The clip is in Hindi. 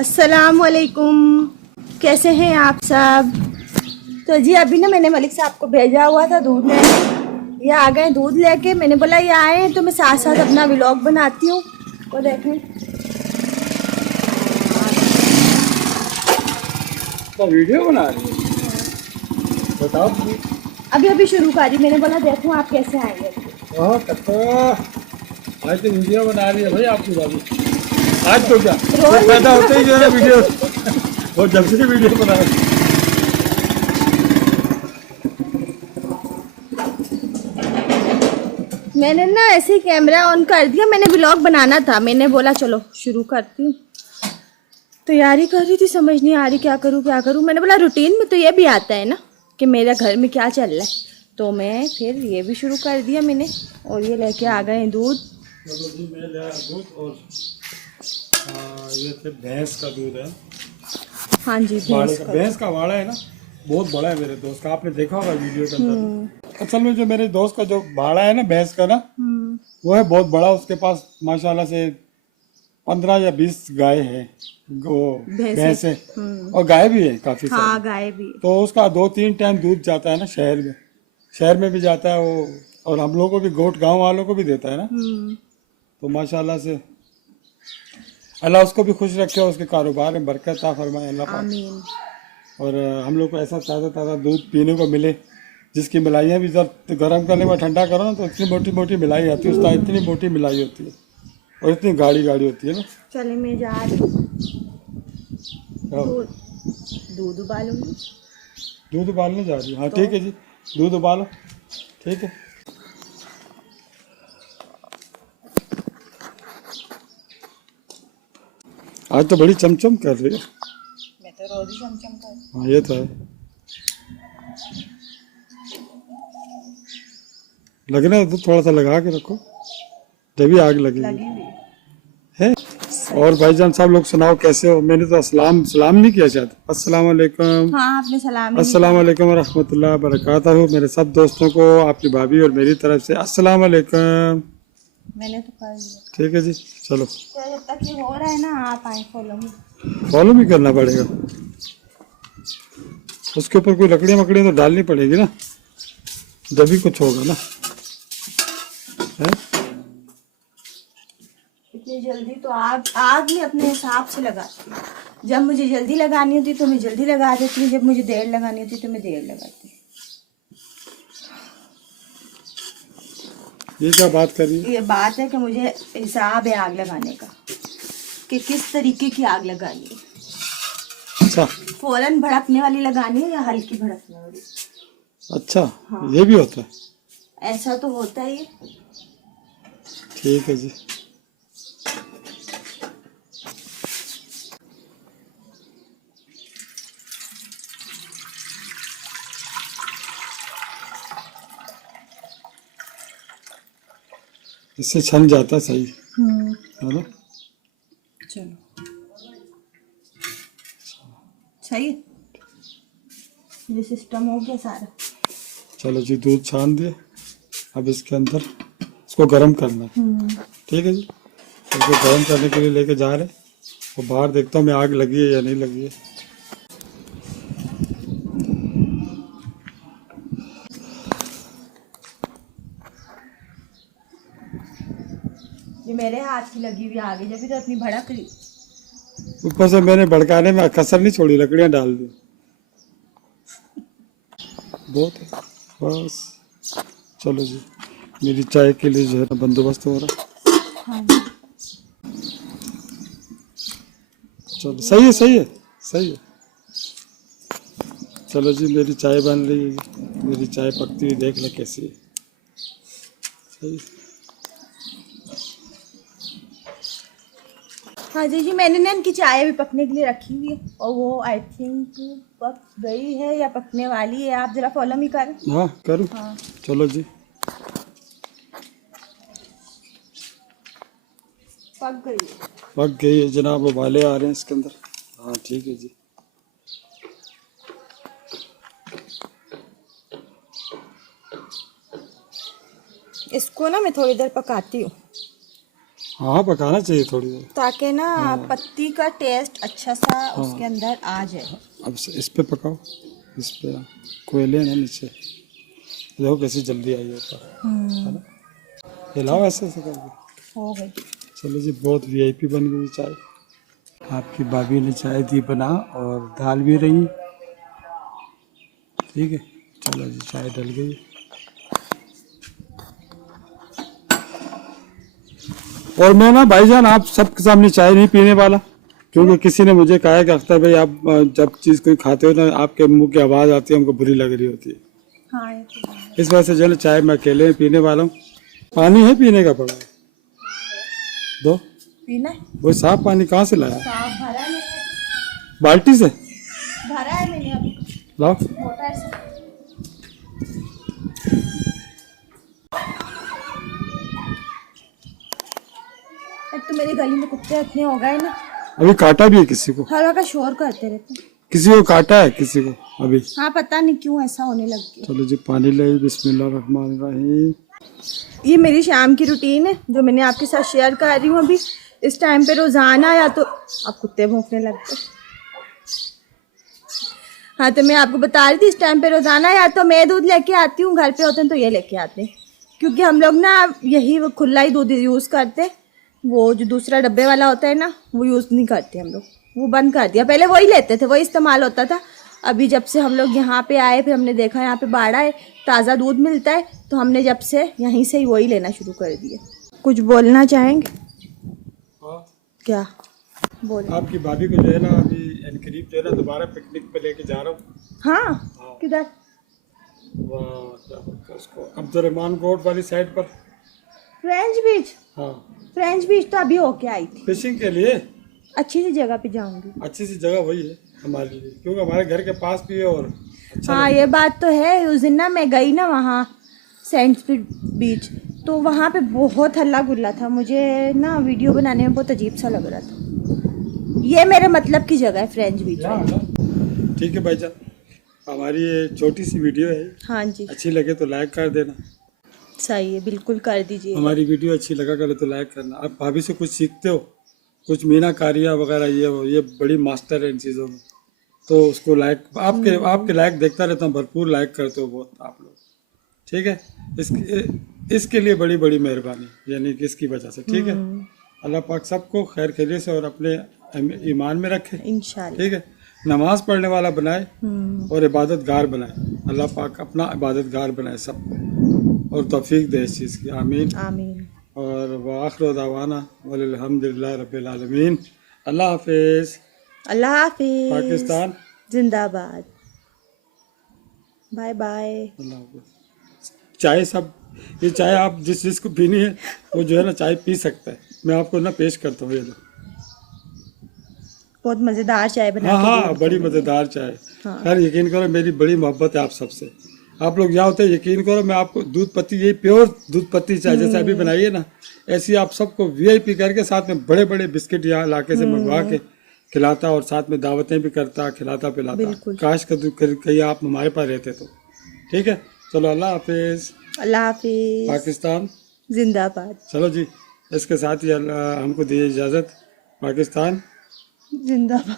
अस्सलामुअलैकुम, कैसे हैं आप सब। तो जी अभी ना मैंने मलिक साहब को भेजा हुआ था दूध लेने, ये आ गए दूध लेके। मैंने बोला ये आए हैं तो मैं साथ साथ अपना व्लॉग बनाती हूँ। वो देखें तो वीडियो बना रही है, बताओ प्लीज। अभी अभी शुरू करी। मैंने बोला देखूँ आप कैसे आएंगे। आज तो वीडियो बना रही है भाई आपकी भाभी। आज तो क्या वो रोज पैदा होते ही जो है ना वीडियो वो जब से वीडियो बना रही है। मैंने ना ऐसे ही कैमरा ऑन कर दिया, मैंने व्लॉग बनाना था। मैंने बोला चलो शुरू करती हूँ। तैयारी कर रही थी, समझ नहीं आ रही क्या करूँ क्या करूँ। मैंने बोला रूटीन में तो ये भी आता है ना कि मेरे घर में क्या चल रहा है, तो मैं फिर ये भी शुरू कर दिया मैंने। और ये लेके आ गए दूध। चलो जी, मैं ले आया दूध और ये थे भैंस का दूध है। हाँ जी, भैंस का वाड़ा है ना, बहुत बड़ा है मेरे दोस्त का। आपने देखा होगा वीडियो के अंदर। असल में जो मेरे दोस्त का जो भाड़ा है ना भैंस का ना, वो है बहुत बड़ा। उसके पास माशाल्लाह से 15 या 20 गाय है, वो भैंस है। और गाय भी है काफी सारी। हाँ गाय भी। तो उसका 2-3 टाइम दूध जाता है ना शहर में भी जाता है वो। और हम लोगों को भी, गोट गांव वालों को भी देता है ना। तो माशाल्लाह से अल्लाह उसको भी खुश रखे, उसके कारोबार में बरकत अता फरमाए अल्लाह पाक। आमीन। और हम लोग को ऐसा ताज़ा ताज़ा दूध पीने को मिले, जिसकी मिलाइयाँ भी जब गर्म करने में ठंडा करो ना तो इतनी मोटी मोटी मिलाई आती है। उसका इतनी मोटी मिलाई होती है और इतनी गाढ़ी गाढ़ी होती है ना। चले मैं जा रही हूँ, दूध उबालूंगी। दूध उबालने जा रही है? हाँ ठीक है जी, दूध उबालो, ठीक है। आज तो बड़ी चमचम कर रही है। मैं तो रोज ही चमचम कर। हाँ ये तो है। लगना है तो थोड़ा सा लगा के रखो, जब भी आग लगेगी लगी हुई है। और भाईजान साहब लोग सुनाओ कैसे हो। मैंने तो सलाम नहीं किया शायद। अस्सलाम वालेकुम। हाँ आपने सलाम ही अस्सलाम वालेकुम रहमतुल्लाह बरकातहू। मेरे सब दोस्तों को, आपकी भाभी और मेरी तरफ से अस्सलाम वालेकुम। मैंने तो कर लिया। ठीक है जी, चलो। तो जब तक ये हो रहा है ना, आप आए फॉलो में। फॉलो भी करना पड़ेगा, उसके ऊपर कोई लकड़ियाँ मकड़ियाँ तो डालनी पड़ेगी ना, जब भी कुछ होगा ना है? इतनी जल्दी तो आग में अपने हिसाब से लगाती हूँ। जब मुझे जल्दी लगानी होती तो मैं जल्दी लगा देती हूँ, जब मुझे देर लगानी होती तो मैं देर लगाती हूँ। ये क्या बात कर रही है? ये बात है कि मुझे हिसाब है आग लगाने का, कि किस तरीके की आग लगानी है। अच्छा, फौरन भड़कने वाली लगानी है या हल्की भड़कने वाली। अच्छा। हाँ। ये भी होता है? ऐसा तो होता ही है। ठीक है जी। इससे छन जाता है सही, है ना। चलो सही है, ये सिस्टम हो गया सारा। चलो जी, दूध छान दिए। अब इसके अंदर इसको गर्म करना है। ठीक है जी, इसको गर्म करने के लिए लेके जा रहे हैं। और बाहर देखता हूँ मैं आग लगी है या नहीं लगी है। ये मेरे हाथ की लगी हुई आगे, जब भी तो अपनी भड़क रही। ऊपर से मैंने भड़काने में कसर नहीं छोड़ी, लकड़ियाँ डाल दी। बहुत है बस। चलो जी, मेरी चाय के लिए जो है ना बंदोबस्त हो रहा है। हाँ। चलो सही है, सही है, सही है। चलो जी, मेरी चाय बन रही है जी। मेरी चाय पकती हुई देख ले कैसी है। सही है। हाँ जी मैंने ना इनकी चाय भी पकने के लिए रखी हुई है, और वो आई थिंक पक गई है या पकने वाली है। आप जरा फॉलो मी कर। हाँ करूँ? हाँ चलो जी। पक गई है। पक गई है जनाब, उबाले आ रहे हैं इसके अंदर। हाँ ठीक है जी। इसको ना मैं थोड़ी देर पकाती हूँ। हाँ पकाना चाहिए थोड़ी देर। ताकि ना पत्ती का टेस्ट अच्छा सा उसके अंदर आ जाए। अब इस पे पकाओ, इस पे कोयले हैं ना नीचे, देखो कैसी जल्दी आई ऊपर, है ना। हिलाओ ऐसे ऐसे करके। हो गई। चलो जी, बहुत वीआईपी बन गई चाय। आपकी भाभी ने चाय दी बना और दाल भी रही। ठीक है, चलो जी, चाय डल गई। और मैं ना भाईजान आप सबके सामने चाय नहीं पीने वाला, क्योंकि किसी ने मुझे कहा है कि अख्तर भाई आप जब चीज़ कोई खाते हो ना आपके मुंह की आवाज़ आती है, हमको बुरी लग रही होती है। हाँ ये तो है। इस वजह से जो है ना चाय मैं अकेले में पीने वाला हूँ। पानी है पीने का पड़ा दो, पीना है? वो साफ पानी कहाँ से लाया? साफ भरा है, बाल्टी से भरा है मैंने अभी, लाओ। मोटर से। अब तो मेरी गली में कुत्ते इतने हो गए ना, अभी काटा भी है किसी को, हर वक्त शोर करते रहते हैं। किसी को काटा है किसी को अभी। हाँ पता नहीं क्यों ऐसा होने लग गया। चलो जी, पानी ले, बिस्मिल्लाहिर्रहमानिर्रहीम। ये मेरी शाम की रूटीन है जो मैंने आपके साथ शेयर कर रही हूँ अभी। इस टाइम पे रोजाना या तो अब कुत्ते भौंकने लगते। हाँ तो मैं आपको बता रही थी, इस टाइम पे रोजाना या तो मैं दूध लेके आती हूँ, घर पे होते हैं तो ये लेके आते हैं, क्योंकि हम लोग ना यही वो खुला ही दूध यूज़ करते। वो जो दूसरा डब्बे वाला होता है ना वो यूज़ नहीं करते हम लोग, वो बंद कर दिया। पहले वही लेते थे, वही इस्तेमाल होता था। अभी जब से हम लोग यहाँ पे आए, फिर हमने देखा यहाँ पे बाड़ा है, ताज़ा दूध मिलता है, तो हमने जब से यहीं से ही वही लेना शुरू कर दिया। कुछ बोलना चाहेंगे? हाँ, क्या बोल? आपकी भाभी को जो है ना अभी करीब जो है ना दोबारा पिकनिक पे लेके जा रहा हूँ। हाँ किधर? वाह क्या बोलते हैं उसको, अब्दुर्रहमान रोड वाली साइड पर। फ्रेंच बीच? हाँ, फ्रेंच बीच तो अभी होके आई थी। फिशिंग के लिए अच्छी सी जगह पे जाऊंगी। अच्छी सी जगह वही है हमारे लिए, क्योंकि हमारे घर के पास भी है और अच्छा हाँ ये बात तो है। उस दिन ना मैं गई ना वहाँ सेंट बीच, तो वहाँ पे बहुत हल्ला गुल्ला था। मुझे ना वीडियो बनाने में बहुत अजीब सा लग रहा था। ये मेरे मतलब की जगह है फ्रेंच बीच में। ठीक है भाईजान, हमारी ये छोटी सी वीडियो है, हाँ जी अच्छी लगे तो लाइक कर देना। सही है, बिल्कुल कर दीजिए। हमारी वीडियो अच्छी लगा करे तो लाइक करना। आप भाभी से कुछ सीखते हो, कुछ मीनाकारियाँ वगैरह ये बड़ी मास्टर है इन चीज़ों में, तो उसको लाइक आपके लाइक देखता रहता हूँ, भरपूर लाइक करते हो बहुत आप लोग। ठीक है, इसके लिए बड़ी बड़ी मेहरबानी, यानी कि इसकी वजह से। ठीक है, अल्लाह पाक सबको खैर खैरियत से और अपने ईमान में रखे इंशाल्लाह। ठीक है, नमाज पढ़ने वाला बनाए और इबादत गार बनाए। अल्लाह पाक अपना इबादत गार बनाए सबको और तौफीक दे इस चीज़ की, आमीन आमीन। और वाखिर दावाना वल्हम्दुलिल्लाहि रब्बिल आलमीन। अल्लाह हाफिज़। अल्लाह हाफिज। पाकिस्तान जिंदाबाद। Bye bye. अल्लाह हाफिज़। चाय सब, ये चाय आप जिसको पीनी है वो जो है ना चाय पी सकता है। मैं आपको ना पेश करता हूँ, ये लो। बहुत मज़ेदार चाय बना हाँ के हाँ, दी बड़ी मुझे। मज़ेदार चाय। हाँ। खैर यकीन करो मेरी बड़ी मोहब्बत है आप सबसे। आप लोग यहाँ होते हैं, यकीन करो मैं आपको दूध पत्ती, यही प्योर दूध पत्ती चाय जैसे अभी बनाई है ना, ऐसी आप सबको वीआईपी करके साथ में बड़े बड़े बिस्किट यहाँ इलाके से मंगवा के खिलाता और साथ में दावतें भी करता, खिलाता पिलाता। बिल्कुल। काश कहीं आप हमारे पास रहते तो। ठीक है, चलो अल्लाह हाफिज़। अल्लाह हाफिज। पाकिस्तान जिंदाबाद। चलो जी, इसके साथ ही हमको दीजिए इजाज़त। पाकिस्तान जिंदाबाद।